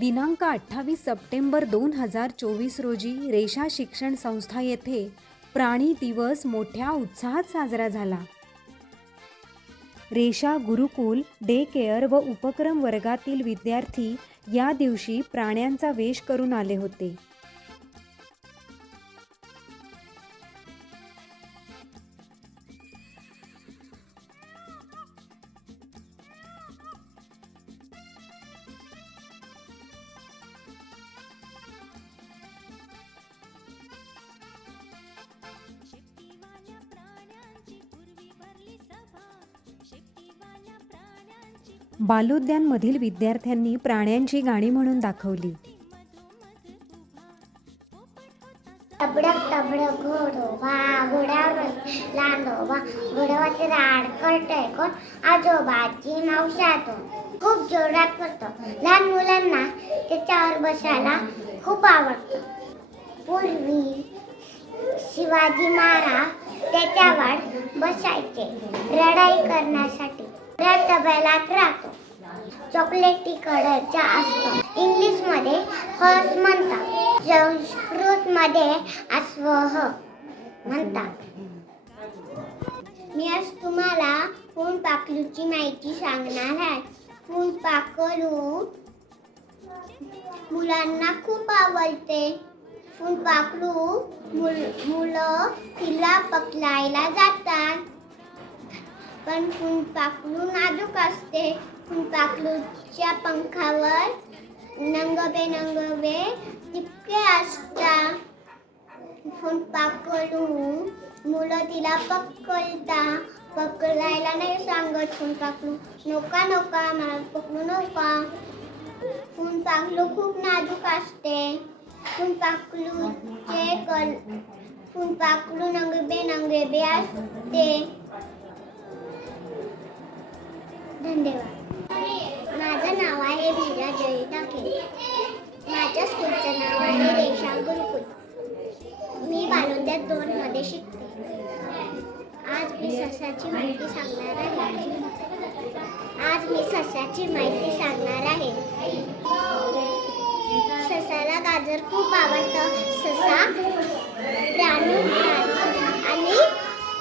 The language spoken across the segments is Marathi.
दिनांक अठ्ठावीस सप्टेंबर दोन हजार चोवीस रोजी रेषा शिक्षण संस्था येथे प्राणी दिवस मोठ्या उत्साहात साजरा झाला. रेषा गुरुकुल डे केअर व उपक्रम वर्गातील विद्यार्थी या दिवशी प्राण्यांचा वेश करून आले होते. बालोद्यानमधील विद्यार्थ्यांनी प्राण्यांची गाणी म्हणून दाखवली. टबडक टबडक घोडोबा घोड्यावर लांडोबा घोडवाचे राड करतय कोण? आजोबाची नवशातो खूप जोरात करतो. लहान मुलांना त्याच्यावर बसायला खूप आवडतं. पूर्वी शिवाजी महाराज त्याच्यावर बसायचे लढाई करण्यासाठी. चॉकलेटी कलरचा असतो इंग्लिशमध्ये हॉर्स म्हणतात. संस्कृतमध्ये अस्वह म्हणतात. मी आज तुम्हाला फुलपाखरूची माहिती सांगणार आहे. फुलपाखरू मुलांना खूप आवडते. फुलपाखरू मुल मुलं तिला पकडायला जातात. पण फुलपाखरू नाजूक असते. फुलपाखरूच्या पंखावर नंगवे नंगवे टिपके असतात. फुलपाखरू मुलं तिला पकडता पकडायला नाही सांगत फुलपाखरू नोका नोका मला पकडू नका. फुलपाखरू खूप नाजूक असते. फुलपाखरूचे कल फुलपाखरू नंगबे नंगबे असते. धन्यवाद माझं नाव आहे मीरा जय टाके माझ्या स्कूलचं नाव आहे रेशा गुरुकुल मी बालोद्या दोन मध्ये शिकते. आज मी ससाची माहिती सांगणार आहे. आज मी ससाची माहिती सांगणार आहे. ससाला गाजर खूप आवडतं. ससा प्राणी आणि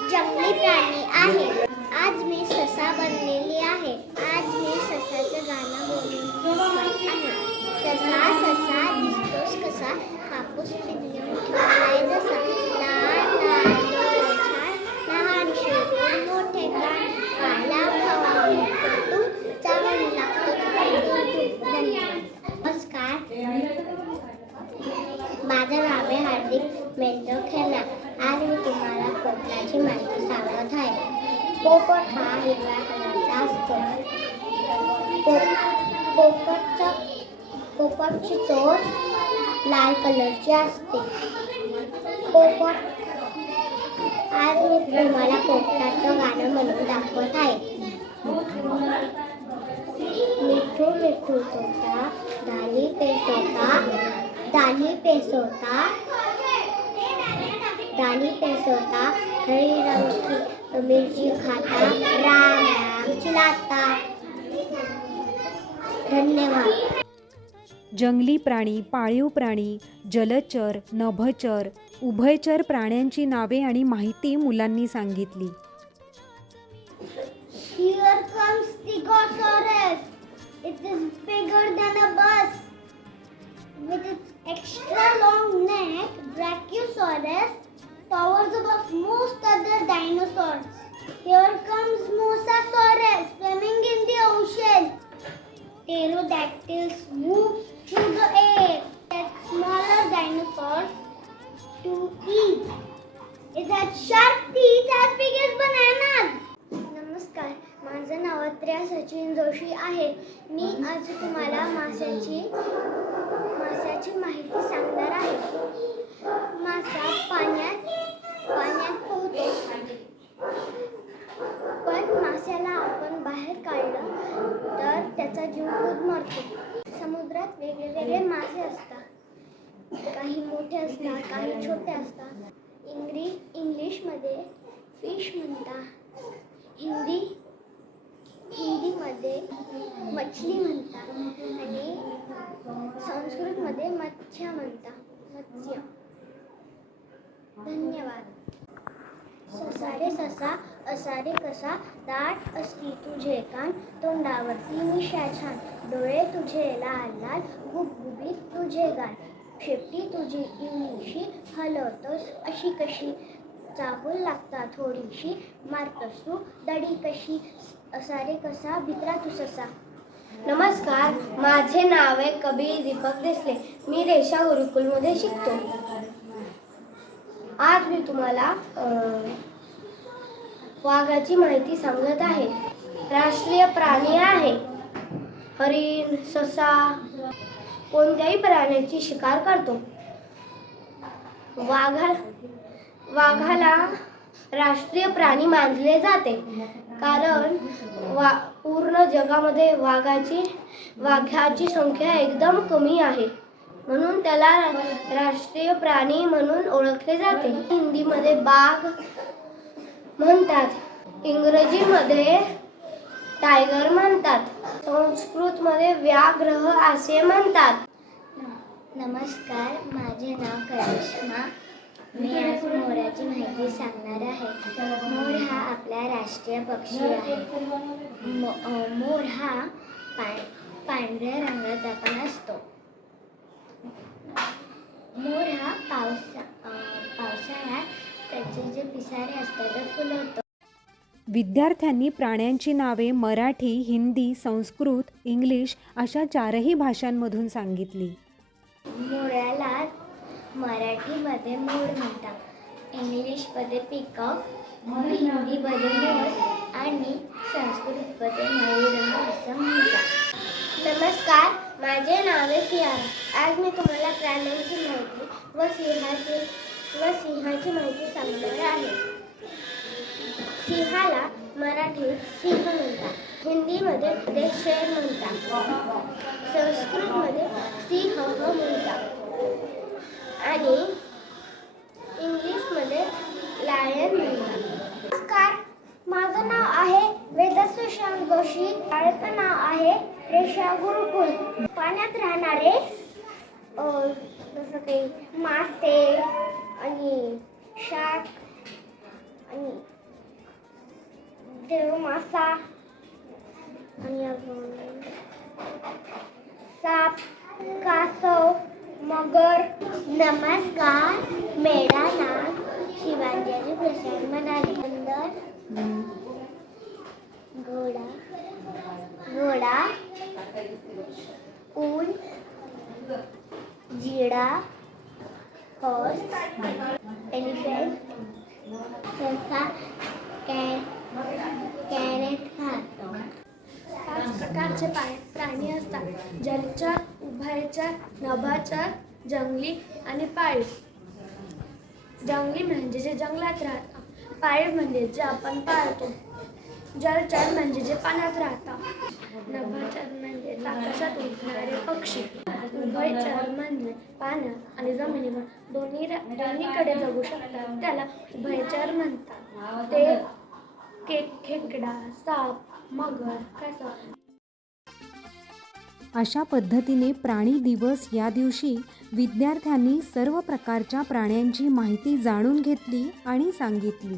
जंगली प्राणी आहे. ससा बनलेली आहे? आज मी ससाचं गाणं बोलून आहे. ससा ससा दिसतोस कसा? कापूस पिंजून ठेवलाय जसा. डोळे छान. लहान शेपूट मोठे कान. काला तू चावण लागतो धन्यवाद. नमस्कार. माझं नाव आहे हार्दिक मेंदो खेळणार आज मी तुम्हाला कोकणाची माहिती सांगत आहे. पोपट हा हिरव्या कलरचा असतो पोप- पोपटचा पोपटची चोच लाल कलरची असते. पोपट आज मी तुम्हाला पोपटाचं गाणं म्हणून दाखवत आहे. मिठू मिठू तोता दाली पेसोता दाली पेसोता दाली पेसोता हरी रंग मिर्ची खाता राम राम धन्यवाद. जंगली प्राणी पाळीव प्राणी जलचर नभचर उभयचर प्राण्यांची नावे आणि माहिती मुलांनी सांगितली. Towers above most other dinosaurs. Here comes Mosasaurus swimming in the ocean. Pterodactyls move through the air that smaller dinosaurs to eat. It has sharp teeth as big as bananas. नमस्कार माझं नाव अत्र्या सचिन जोशी आहे मी आज तुम्हाला माशाची माशाची माहिती सांगणार आहे मासा पाण्यात पाण्यात पोहतो पण माशाला आपण बाहेर काढलं तर त्याचा जीव खूप मरतो. समुद्रात वेगळे वेगळे मासे असतात. काही मोठे असतात काही छोटे असतात. इंग्री इंग्लिशमध्ये फिश म्हणतात हिंदी हिंदीमध्ये मछली म्हणतात आणि संस्कृतमध्ये मच्छ्या म्हणतात मत्स्य धन्यवाद. ससारे ससा असारे कसा दाट असती तुझे कान तोंडावरती मिशा छान. डोळे तुझे लाल लाल गुबगुबीत तुझे गाल. शेपटी तुझी इंग्लिशी हलवतोस अशी कशी? चाहूल लागता थोडीशी मारतोस तू दडी कशी? असारे कसा भित्रा तू ससा. नमस्कार माझे नाव आहे कबीर दीपक देसले. मी रेषा गुरुकुलमध्ये शिकतो. आज मी तुम्हाला वाघाची माहिती सांगत आहे. राष्ट्रीय प्राणी आहे. हरिण ससा कोणत्याही प्राण्याची शिकार करतो. वाघा वाघाला राष्ट्रीय प्राणी मानले जाते. कारण वा पूर्ण जगामध्ये वाघाची वाघाची संख्या एकदम कमी आहे. म्हणून त्याला रा- राष्ट्रीय प्राणी म्हणून ओळखले जाते. हिंदीमध्ये बाघ म्हणतात. इंग्रजीमध्ये टायगर म्हणतात. संस्कृतमध्ये व्याघ्रह असे म्हणतात. नमस्कार माझे नाव करिश्मा. मी आज मोराची माहिती सांगणार आहे. मोर हा आपला राष्ट्रीय पक्षी आहे. मो मोर हा पां पांढऱ्या रंगाचा पण असतो. मोर हा पावसा पावसाळ्यात त्याचे जे पिसारे असतात ते फुलवतो. विद्यार्थ्यांनी प्राण्यांची नावे मराठी हिंदी संस्कृत इंग्लिश अशा चारही भाषांमधून सांगितली. मोराला मराठीमध्ये मोर म्हणतात. इंग्लिशमध्ये पिकॉक हिंदीमध्ये मोर आणि संस्कृतमध्ये मयूर असं म्हणतात. नमस्कार माझे नाव आहे कियारा आज मी तुम्हाला प्राण्यांची माहिती व सिंहाची व सिंहाची माहिती सांगणार आहे. सिंहाला मराठीत सिंह म्हणतात. हिंदीमध्ये ते शेर म्हणतात. संस्कृतमध्ये सिंह वेदस्वी जोशी. शाळेचं नाव आहे रेषा गुरुकुल. पाण्यात राहणारे जसं काही मासे आणि शाक आणि देव मासा आणि अजून साप कासव मगर. नमस्कार. मेरा नाम शिवांजली प्रसाद म्हणाले अंदर जिडा हॉर्स एलिफंट ससा कॅरेट खातो पाच प्रकारचे प्राणी असतात. जलचर उभयचर नभाचर जंगली आणि पाळीव. जंगली म्हणजे जे जंगलात राहतात. पाळीव म्हणजे जे आपण पाळतो. जलचर म्हणजे जे पाण्यात राहतात नभचर म्हणजे आकाशात उडणारे पक्षी. उभयचर म्हणजे पाण्यात आणि जमिनीवर दोन्ही दोन्हीकडे जगू शकतात. त्याला उभयचर म्हणतात. ते के खेकडा साप मगर कासव अशा पद्धतीने प्राणी दिवस या दिवशी विद्यार्थ्यांनी सर्व प्रकारच्या प्राण्यांची माहिती जाणून घेतली आणि सांगितली.